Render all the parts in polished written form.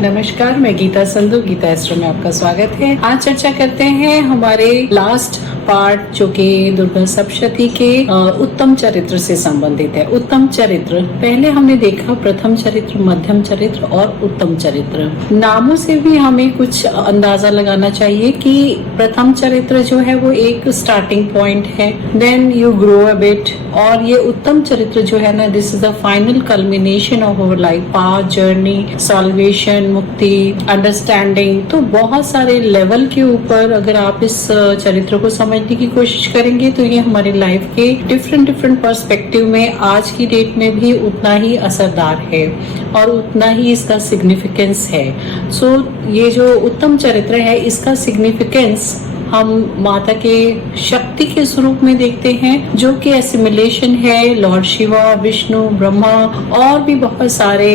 नमस्कार, मैं गीता संधू, गीता एस्ट्रो में आपका स्वागत है। आज चर्चा करते हैं हमारे लास्ट पार्ट जो कि दुर्गा सप्तशती के उत्तम चरित्र से संबंधित है। उत्तम चरित्र पहले हमने देखा, प्रथम चरित्र, मध्यम चरित्र और उत्तम चरित्र। नामों से भी हमें कुछ अंदाजा लगाना चाहिए कि प्रथम चरित्र जो है वो एक स्टार्टिंग पॉइंट है, then you grow a bit, और ये उत्तम चरित्र जो है ना, this is the final culmination of our life path journey, salvation, मुक्ति, अंडरस्टैंडिंग। तो बहुत सारे लेवल के ऊपर अगर आप इस चरित्र को समझने की कोशिश करेंगे तो ये हमारी लाइफ के डिफरेंट पर्सपेक्टिव में आज की डेट में भी उतना ही असरदार है और उतना ही इसका सिग्निफिकेंस है। सो ये जो उत्तम चरित्र है, इसका सिग्निफिकेंस हम माता के शक्ति के स्वरूप में देखते हैं, जो कि एसिमिलेशन है लॉर्ड शिवा, विष्णु, ब्रह्मा और भी बहुत सारे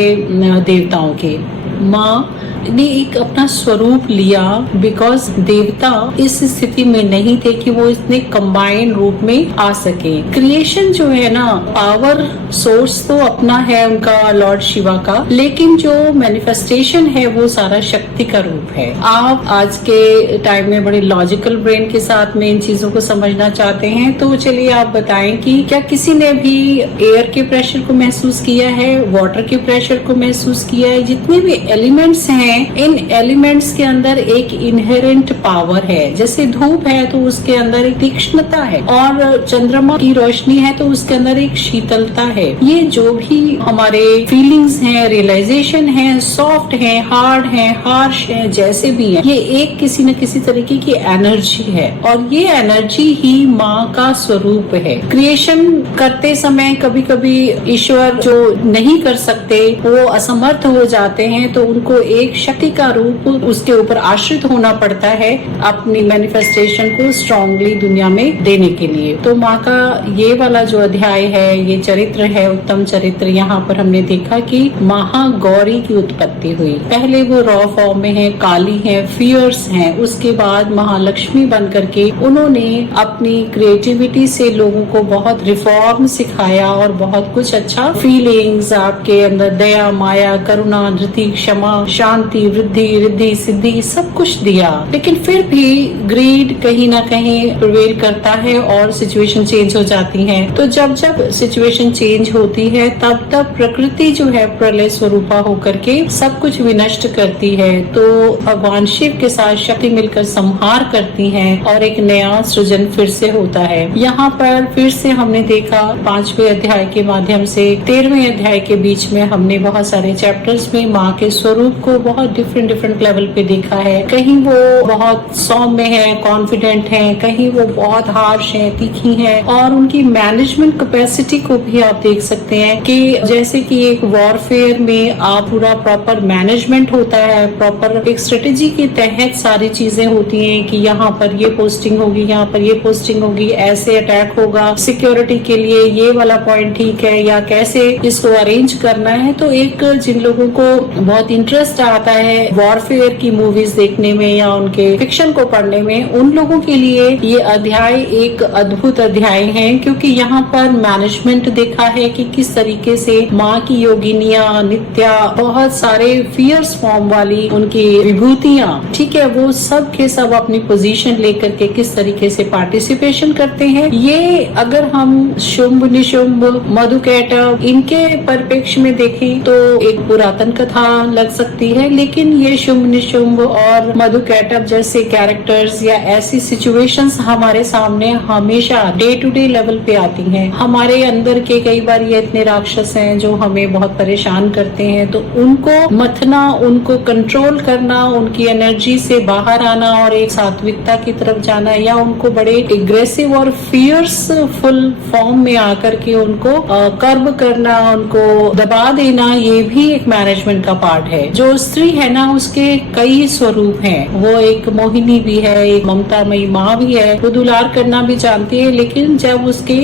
देवताओं के। माँ ने एक अपना स्वरूप लिया बिकॉज देवता इस स्थिति में नहीं थे कि वो इतने कंबाइन रूप में आ सके। क्रिएशन जो है ना, पावर सोर्स तो अपना है उनका, लॉर्ड शिवा का, लेकिन जो मैनिफेस्टेशन है वो सारा शक्ति का रूप है। आप आज के टाइम में बड़े लॉजिकल ब्रेन के साथ में इन चीजों को समझना चाहते हैं, तो चलिए आप बताएं कि क्या किसी ने भी एयर के प्रेशर को महसूस किया है, वाटर के प्रेशर को महसूस किया है? जितने भी एलिमेंट्स हैं, इन एलिमेंट्स के अंदर एक इनहेरेंट पावर है। जैसे धूप है तो उसके अंदर एक तीक्ष्णता है, और चंद्रमा की रोशनी है तो उसके अंदर एक शीतलता है। ये जो भी हमारे फीलिंग्स हैं, रियलाइजेशन है, सॉफ्ट है, हार्ड है, हार्श है, जैसे भी है, ये एक किसी न किसी तरीके की एनर्जी है, और ये एनर्जी ही माँ का स्वरूप है। क्रिएशन करते समय कभी कभी ईश्वर जो नहीं कर सकते, वो असमर्थ हो जाते हैं, तो उनको एक शक्ति का रूप उसके ऊपर आश्रित होना पड़ता है अपनी मैनिफेस्टेशन को स्ट्रांगली दुनिया में देने के लिए। तो माँ का ये वाला जो अध्याय है, ये चरित्र है उत्तम चरित्र, यहाँ पर हमने देखा कि महागौरी की उत्पत्ति हुई। पहले वो रॉ फॉर्म में है, काली है, फियर्स है, उसके बाद महालक्ष्मी बन करके उन्होंने अपनी क्रिएटिविटी से लोगों को बहुत रिफॉर्म सिखाया और बहुत कुछ अच्छा फीलिंग्स आपके अंदर, दया, माया, करुणा, धृति, क्षमा, शांति, वृद्धि, रिद्धि, सिद्धि, सब कुछ दिया। लेकिन फिर भी ग्रीड कहीं ना कहीं प्रिवेल करता है और सिचुएशन चेंज हो जाती है। तो जब जब सिचुएशन चेंज होती है तब तब प्रकृति जो है प्रलय स्वरूपा होकर के सब कुछ विनष्ट करती है। तो भगवान शिव के साथ शक्ति मिलकर संहार करती है और एक नया सृजन फिर से होता है। यहाँ पर फिर से हमने देखा 5वें अध्याय के माध्यम से 13वें अध्याय के बीच में हमने बहुत सारे चैप्टर्स में माँ के स्वरूप को बहुत डिफरेंट लेवल पे देखा है। कहीं वो बहुत सौम्य है, कॉन्फिडेंट है, कहीं वो बहुत हार्श है, तीखी है, और उनकी मैनेजमेंट कैपेसिटी को भी आप देख सकते हैं कि जैसे कि एक वॉरफेयर में आप पूरा प्रॉपर मैनेजमेंट होता है, प्रॉपर एक स्ट्रेटेजी के तहत सारी चीजें होती हैं कि यहाँ पर ये पोस्टिंग होगी, यहाँ पर ये पोस्टिंग होगी, ऐसे अटैक होगा, सिक्योरिटी के लिए ये वाला पॉइंट ठीक है, या कैसे इसको अरेंज करना है। तो एक जिन लोगों को बहुत इंटरेस्ट आता है वॉरफेयर की मूवीज देखने में या उनके फिक्शन को पढ़ने में, उन लोगों के लिए ये अध्याय एक अद्भुत अध्याय है, क्योंकि यहाँ पर मैनेजमेंट देखा है कि किस तरीके से माँ की योगिनियाँ, नित्या, बहुत सारे फियर्स फॉर्म वाली उनकी विभूतियाँ, ठीक है, वो सब के सब अपनी पोजीशन लेकर के किस तरीके से पार्टिसिपेशन करते हैं। ये अगर हम शुंभ निशुंभ, मधुकैटभ, इनके परिप्रेक्ष्य में देखें तो एक पुरातन कथा लग सकती है, लेकिन ये शुंभ निशुंभ और मधुकैटभ जैसे कैरेक्टर्स या ऐसी सिचुएशंस हमारे सामने हमेशा डे टू डे लेवल पे आती हैं। हमारे अंदर के कई बार ये इतने राक्षस हैं जो हमें बहुत परेशान करते हैं, तो उनको मथना, उनको कंट्रोल करना, उनकी एनर्जी से बाहर आना और एक सात्विकता की तरफ जाना, या उनको बड़े एग्रेसिव और फियर्स फुल फॉर्म में आकर के उनको कर्ब करना, उनको दबा देना, ये भी एक मैनेजमेंट का पार्ट है। जो स्त्री है ना, उसके कई स्वरूप हैं। वो एक मोहिनी भी है, एक ममतामयी माँ भी है, वो दुलार करना भी जानती है, लेकिन जब उसके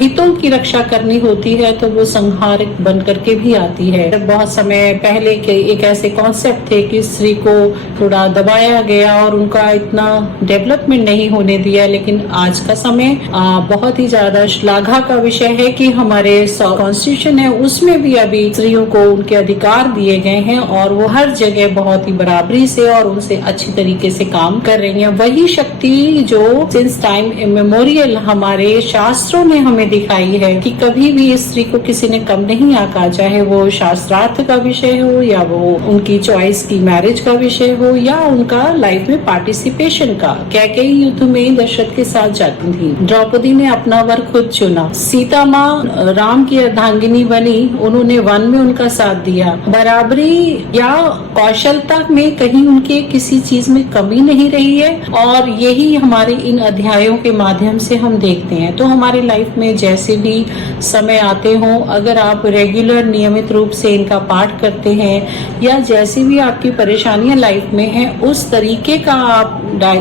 हितों की रक्षा करनी होती है तो वो संहारक बन करके भी आती है। बहुत समय पहले के एक ऐसे कॉन्सेप्ट थे कि स्त्री को थोड़ा दबाया गया और उनका इतना डेवलपमेंट नहीं होने दिया, लेकिन आज का समय बहुत ही ज्यादा श्लाघा का विषय है कि हमारे कॉन्स्टिट्यूशन है उसमें भी अभी स्त्रियों को उनके अधिकार दिए गए हैं और वो हर जगह बहुत ही बराबरी से और उनसे अच्छी तरीके से काम कर रही हैं। वही शक्ति जो सिंस टाइम इमेमोरियल हमारे शास्त्रों ने हमें दिखाई है कि कभी भी स्त्री को किसी ने कम नहीं आका, चाहे वो शास्त्रार्थ का विषय हो या वो उनकी चॉइस की मैरिज का विषय हो या उनका लाइफ में पार्टिसिपेशन का। कैकेयी युद्ध में दशरथ के साथ जाती थी, द्रौपदी ने अपना वर खुद चुना, सीता माँ राम की अर्धांगिनी बनी, उन्होंने वन में उनका साथ दिया। बराबरी या कौशलता में कहीं उनके किसी चीज में कमी नहीं रही है और यही हमारे इन अध्यायों के माध्यम से हम देखते हैं। तो हमारी लाइफ में जैसे भी समय आते हो, अगर आप रेगुलर नियमित रूप से इनका पाठ करते हैं या जैसी भी आपकी परेशानियां लाइफ में हैं, उस तरीके का आप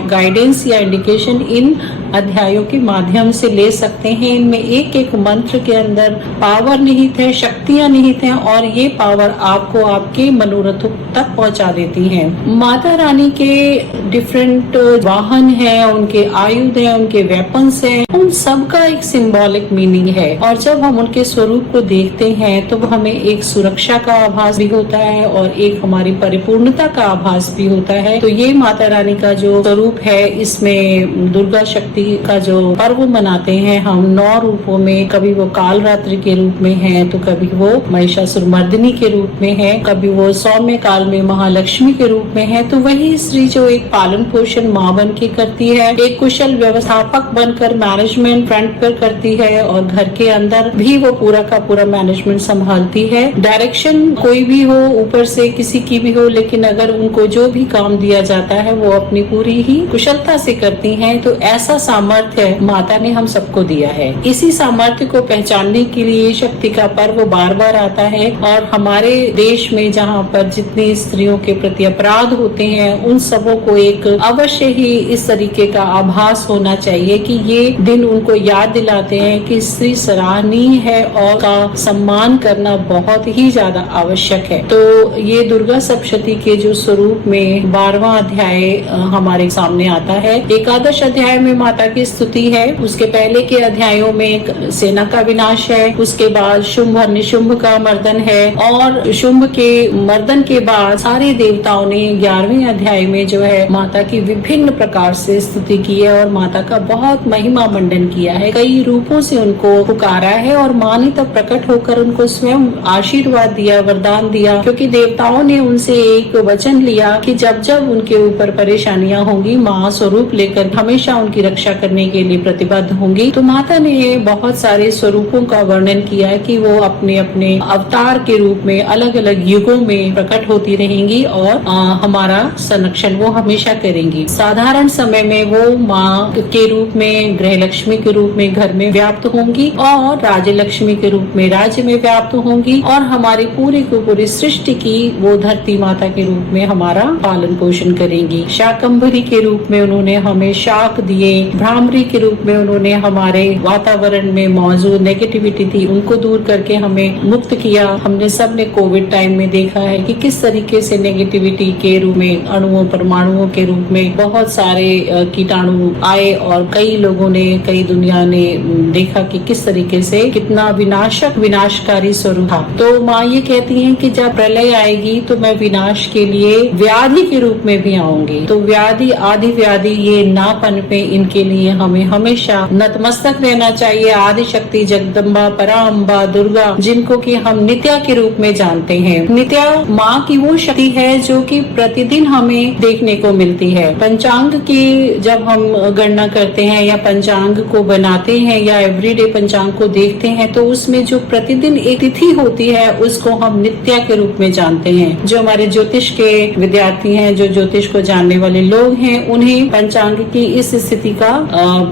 गाइडेंस या इंडिकेशन इन अध्यायों के माध्यम से ले सकते हैं। इनमें एक एक मंत्र के अंदर पावर निहित है, शक्तियां निहित हैं और ये पावर आपको आपके मनोरथों तक पहुंचा देती हैं। माता रानी के डिफरेंट वाहन हैं, उनके आयुध हैं, उनके वेपन्स हैं, उन सब का एक सिंबॉलिक मीनिंग है और जब हम उनके स्वरूप को देखते हैं तो हमें एक सुरक्षा का आभास भी होता है और एक हमारी परिपूर्णता का आभास भी होता है। तो ये माता रानी का जो स्वरूप है, इसमें दुर्गा शक्ति का जो पर्व मनाते हैं हम 9 रूपों में, कभी वो काल रात्रि के रूप में है तो कभी वो महिषासुरमर्दिनी के रूप में है, कभी वो सौम्य काल में महालक्ष्मी के रूप में है। तो वही स्त्री जो एक पालन पोषण माँ बन के करती है, एक कुशल व्यवस्थापक बनकर मैनेजमेंट फ्रंट पर करती है और घर के अंदर भी वो पूरा का पूरा मैनेजमेंट संभालती है। डायरेक्शन कोई भी हो, ऊपर से किसी की भी हो, लेकिन अगर उनको जो भी काम दिया जाता है वो अपनी पूरी ही कुशलता से करती हैं। तो ऐसा सामर्थ्य माता ने हम सबको दिया है। इसी सामर्थ्य को पहचानने के लिए शक्ति का पर्व बार बार आता है और हमारे देश में जहाँ पर जितनी स्त्रियों के प्रति अपराध होते हैं उन सबों को एक अवश्य ही इस तरीके का आभास होना चाहिए कि ये दिन उनको याद दिलाते हैं कि स्त्री सराहनीय है और का सम्मान करना बहुत ही ज्यादा आवश्यक है। तो ये दुर्गा सप्तशती के जो स्वरूप में 12वां अध्याय हमारे सामने आता है। एकादश अध्याय में माता की स्तुति है, उसके पहले के अध्यायों में सेना का विनाश है, उसके बाद शुंभ और निशुंभ का मर्दन है और शुंभ के मर्दन के बाद सारे देवताओं ने 11वें अध्याय में जो है माता की विभिन्न प्रकार से स्तुति की है और माता का बहुत महिमा मंडन किया है, कई रूपों से उनको पुकारा है और माँ ने तब प्रकट होकर उनको स्वयं आशीर्वाद दिया, वरदान दिया, क्योंकि देवताओं ने उनसे एक वचन लिया कि जब जब उनके ऊपर परेशानियां होंगी माँ स्वरूप लेकर हमेशा उनकी रक्षा करने के लिए प्रतिबद्ध होंगी। तो माता ने बहुत सारे स्वरूपों का वर्णन किया है कि वो अपने अपने अवतार के रूप में अलग अलग युगों में प्रकट होती रहेंगी और हमारा संरक्षण वो हमेशा करेंगी। साधारण समय में वो माँ के रूप में, गृह लक्ष्मी के रूप में घर में व्याप्त होंगी और राज्य लक्ष्मी के रूप में राज्य में व्याप्त होंगी और हमारी पूरी को पूरी सृष्टि की वो धरती माता के रूप में हमारा पालन पोषण करेंगी। शाकंभरी के रूप में उन्होंने हमें शाक दिए, भ्रामरी के रूप में उन्होंने हमारे वातावरण में मौजूद नेगेटिविटी थी उनको दूर करके हमें मुक्त किया। हमने सबने कोविड टाइम में देखा है कि किस तरीके से नेगेटिविटी के रूप में अणुओं परमाणुओं के रूप में बहुत सारे कीटाणु आए और कई लोगों ने, कई दुनिया ने देखा कि किस तरीके से कितना विनाशक विनाशकारी स्वरूप था। तो माँ ये कहती हैं कि जब प्रलय आएगी तो मैं विनाश के लिए व्याधि के रूप में भी आऊंगी। तो व्याधि, आदि व्याधि ये ना पनपे, इनके लिए हमें हमेशा नतमस्तक रहना चाहिए। आदि शक्ति जगदम्बा, पराम्बा, दुर्गा, जिनको कि हम नित्या के रूप में जानते हैं। नित्या माँ की वो शक्ति है जो कि प्रतिदिन हमें देखने को मिलती है। पंचांग की जब हम गणना करते हैं या पंचांग को बनाते हैं या एवरीडे पंचांग को देखते हैं तो उसमें जो प्रतिदिन एक तिथि होती है उसको हम नित्या के रूप में जानते हैं। जो हमारे ज्योतिष के विद्यार्थी हैं, जो ज्योतिष को जानने वाले लोग हैं, उन्हें पंचांग की इस स्थिति का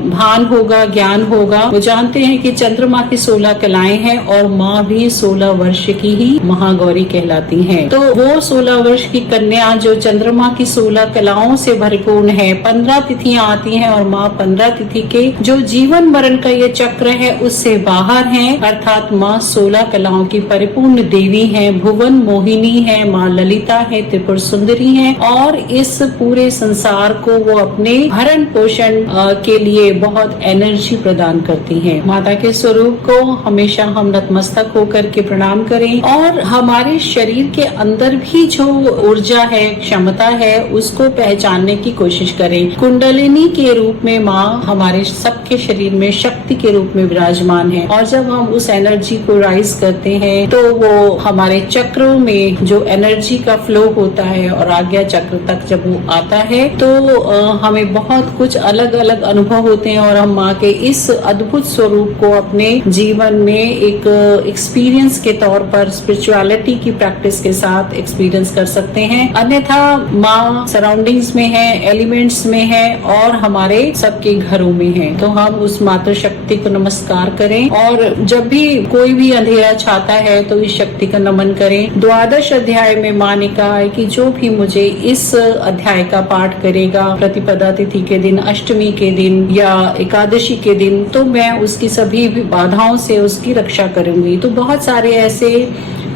भान होगा, ज्ञान होगा। वो जानते हैं कि चंद्रमा की 16 कलाएं हैं और माँ भी 16 वर्ष की ही महागौरी कहलाती हैं। तो वो 16 वर्ष की कन्या जो चंद्रमा की 16 कलाओं से भरपूर है, 15 तिथियां आती हैं और माँ 15 तिथि के जो जीवन मरण का ये चक्र है उससे बाहर है, अर्थात माँ 16 कलाओं की परिपूर्ण देवी है, भुवन मोहिनी है, माँ ललिता है, त्रिपुर सुंदरी है और इस पूरे संसार को वो अपने भरण पोषण के लिए बहुत एनर्जी प्रदान करती हैं। माता के स्वरूप को हमेशा हम नतमस्तक होकर के प्रणाम करें और हमारे शरीर के अंदर भी जो ऊर्जा है, क्षमता है, उसको पहचानने की कोशिश करें। कुंडलिनी के रूप में माँ हमारे सबके शरीर में शक्ति के रूप में विराजमान है और जब हम उस एनर्जी को राइज करते हैं तो वो हमारे चक्रों में जो एनर्जी का फ्लो होता है और आज्ञा चक्र तक जब वो आता है तो हमें बहुत कुछ अलग अलग अनुभव होते हैं और हम माँ के इस अद्भुत स्वरूप को अपने जीवन में एक एक्सपीरियंस के तौर पर स्पिरिचुअलिटी की प्रैक्टिस के साथ एक्सपीरियंस कर सकते हैं। अन्यथा माँ सराउंडिंग्स में है, एलिमेंट्स में है और हमारे सबके घरों में है। तो हम उस मातृ शक्ति को नमस्कार करें और जब भी कोई भी अंधेरा छाता है तो इस शक्ति का नमन करें। 12 अध्याय में माँ ने कहा है कि जो भी मुझे इस अध्याय का पाठ करेगा प्रतिपदा तिथि के दिन, अष्टमी के दिन या एकादशी के दिन, तो मैं उसकी सभी बाधाओं से उसकी रक्षा करूंगी। तो बहुत सारे ऐसे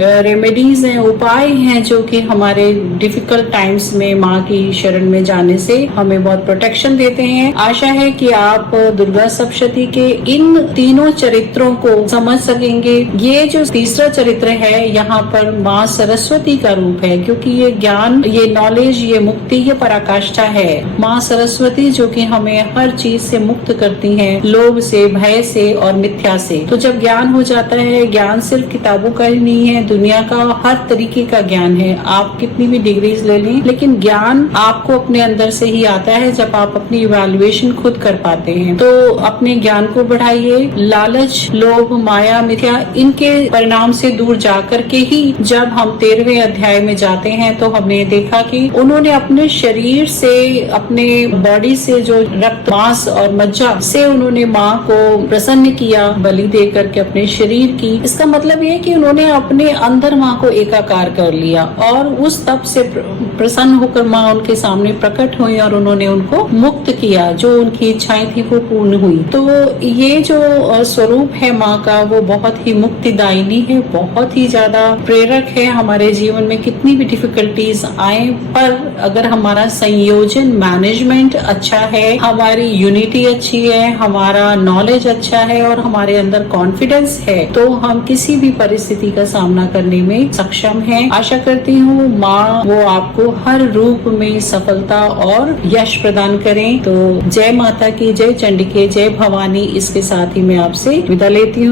रेमेडीज हैं, उपाय हैं जो कि हमारे डिफिकल्ट टाइम्स में माँ की शरण में जाने से हमें बहुत प्रोटेक्शन देते हैं। आशा है कि आप दुर्गा सप्तशती के इन तीनों चरित्रों को समझ सकेंगे। ये जो तीसरा चरित्र है यहाँ पर माँ सरस्वती का रूप है, क्योंकि ये ज्ञान, ये नॉलेज, ये मुक्ति, ये पराकाष्ठा है। माँ सरस्वती जो कि हमें हर चीज से मुक्त करती हैं, लोभ से, भय से और मिथ्या से। तो जब ज्ञान हो जाता है, ज्ञान सिर्फ किताबों का ही नहीं है, दुनिया का हर तरीके का ज्ञान है। आप कितनी भी डिग्रीज ले लें, लेकिन ज्ञान आपको अपने अंदर से ही आता है जब आप अपनी इवैल्यूएशन खुद कर पाते हैं। तो अपने ज्ञान को बढ़ाइए। लालच, लोभ, माया, मिथ्या, इनके परिणाम से दूर जाकर के ही जब हम 13वें अध्याय में जाते हैं तो हमने देखा कि उन्होंने अपने शरीर से, अपने बॉडी से जो रक्त, मांस और मज्जा से उन्होंने माँ को प्रसन्न किया बलि दे करके अपने शरीर की। इसका मतलब ये है कि उन्होंने अपने अंदर माँ को एकाकार कर लिया और उस तप से प्रसन्न होकर माँ उनके सामने प्रकट हुई और उन्होंने उनको मुक्त किया। जो उनकी इच्छाएं थी वो पूर्ण हुई। तो ये जो स्वरूप है माँ का वो बहुत ही मुक्तिदायिनी है, बहुत ही ज्यादा प्रेरक है। हमारे जीवन में कितनी भी डिफिकल्टीज आए पर अगर हमारा संयोजन, मैनेजमेंट अच्छा है, हमारी यूनिटी अच्छी है, हमारा नॉलेज अच्छा है और हमारे अंदर कॉन्फिडेंस है तो हम किसी भी परिस्थिति का सामना करने में सक्षम हैं। आशा करती हूँ माँ वो आपको हर रूप में सफलता और यश प्रदान करें। तो जय माता की, जय चंडिके, जय भवानी। इसके साथ ही मैं आपसे विदा लेती हूँ।